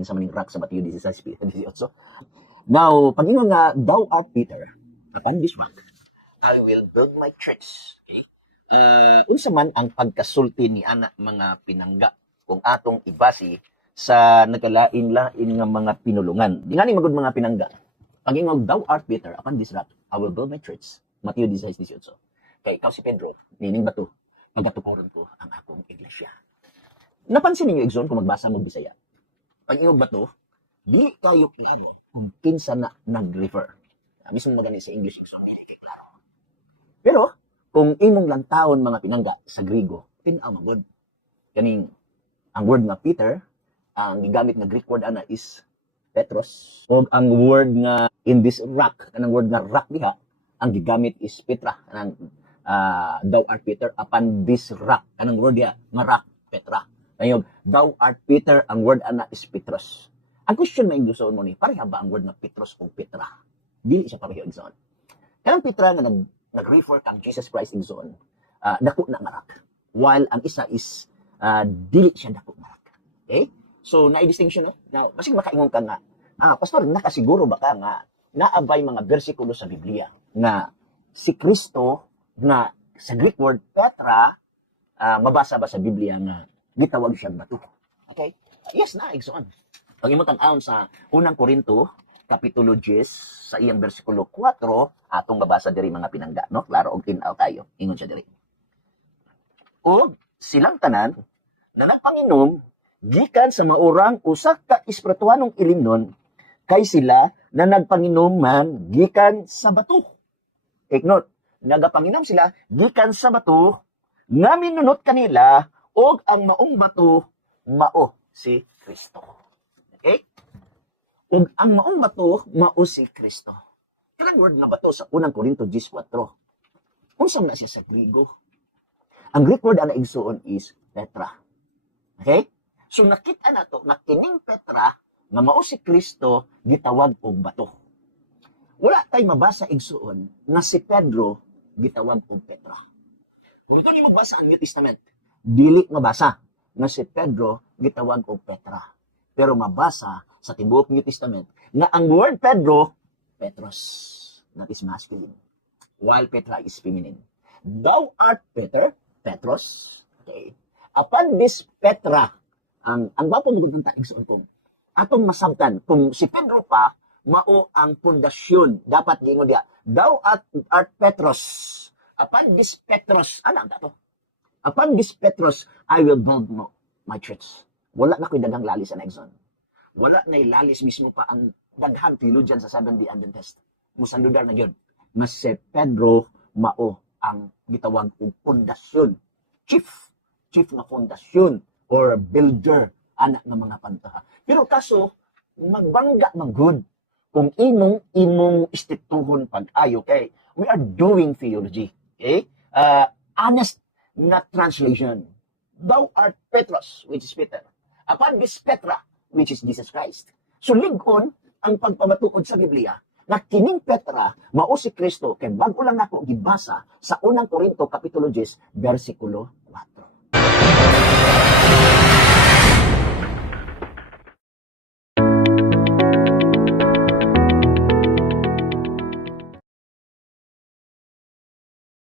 kinsa maning rock sa Mateo 16:18. Now, pag-ingon nga, thou art Peter, upon this rock, I will build my church. Okay? Unsa man ang pagkasulti ni ana mga pinangga kung atong ibasi sa nagkalain-lain nga mga pinulungan. Di nga ni magud mga pinangga. Pag-ingon, thou art Peter, upon this rock, I will build my church. Mateo 16:18. Kay ikaw si Pedro, nining bato, pagatukoron ko ang akong iglesia. Napansin ninyo, Igsoon, kung magbasa mo Bisaya. Pag-ingon bato, di kayo klaro kung kinsa na nag-refer. Mismo mo ganit sa English, Igsoon, hindi kay klaro. Pero, kung imong lang taon mga pinangga sa Grigo, tinaw magod. Kaning, ang word nga Peter, ang gigamit nga Greek word ana is Petros. O ang word nga in this rock, kanang word nga rock diha, ang gigamit is Petra. Kanang thou art Peter upon this rock. Kanang word diha nga rock, Petra. Ayog, thou art Peter, ang word ana is Petros. Ang question na Igsoon mo ni, pareha ba ang word nga Petros o Petra? Dili siya pareha Igsoon. Kanang Petra nga nag-refer kang Jesus Christ Igsoon, dako na nga rock. While ang isa is dili siya dako nga rock. Okay? So, na-distinction na basig makaingon ka nga, pastor, nakasiguro ba ka nga naabay mga bersikulo sa Biblia na si Kristo na sa Greek word Petra, mabasa ba sa Biblia nga gitawag siyang bato? Okay? Yes na, Igsoon. Pag imong tan-awon sa unang Korinto, kapitulo 10, sa iyang bersikulo 4, atong mabasa diri mga pinangga, no? Klaro og tin-aw tayo. Ingon siya diri. O silang tanan na nagpanginom gikan sa maurang usa ka espirituhanong ilimnon kay sila na nagpanginuman gikan sa bato. Take note, nagapanginom sila gikan sa bato nga minunot kanila og ang maong bato mao si Kristo. Okay? Ug ang maong bato mao si Kristo. Kanang word nga bato sa unang Korinto 10:4. Unsa na siya sa Grigo? Ang Greek word ana Igsoon is Petra. Okay? So nakita nato na kining Petra nga mao si Kristo gitawag og bato. Wala tay mabasa Igsoon na si Pedro gitawag og Petra. Kung ito ni magbasa ang New Testament, dili mabasa na si Pedro gitawag og Petra. Pero mabasa sa tibuok New Testament na ang word Pedro, Petros, that is masculine, while Petra is feminine. Thou art Peter, Petros. Okay. Upon this Petra, ang bapo mo ng Igsoon kung atong masabtan kung si Pedro pa mao ang pundasyon dapat gingon dia thou art Petros upon this Petros ana dato upon this Petros I will build my church. Wala na koy daghang lalis sa Igsoon, wala na ilalis mismo pa ang daghang theologian sa Seventh-day Adventist musandudar na gyud mas si Pedro mao ang gitawag og pundasyon, chief na pundasyon or builder, anak ng mga pantaha. Pero kaso, magbangga magud kung imong istituhon pag-ayo kay we are doing theology. Okay? Honest na translation. Thou art Petros, which is Peter. Upon this Petra, which is Jesus Christ. So, ligon ang pagpamatuod sa Biblia na kining Petra, mao si Kristo, kay bago lang ako gibasa sa unang Korinto, kapitulo 10, versikulo 4.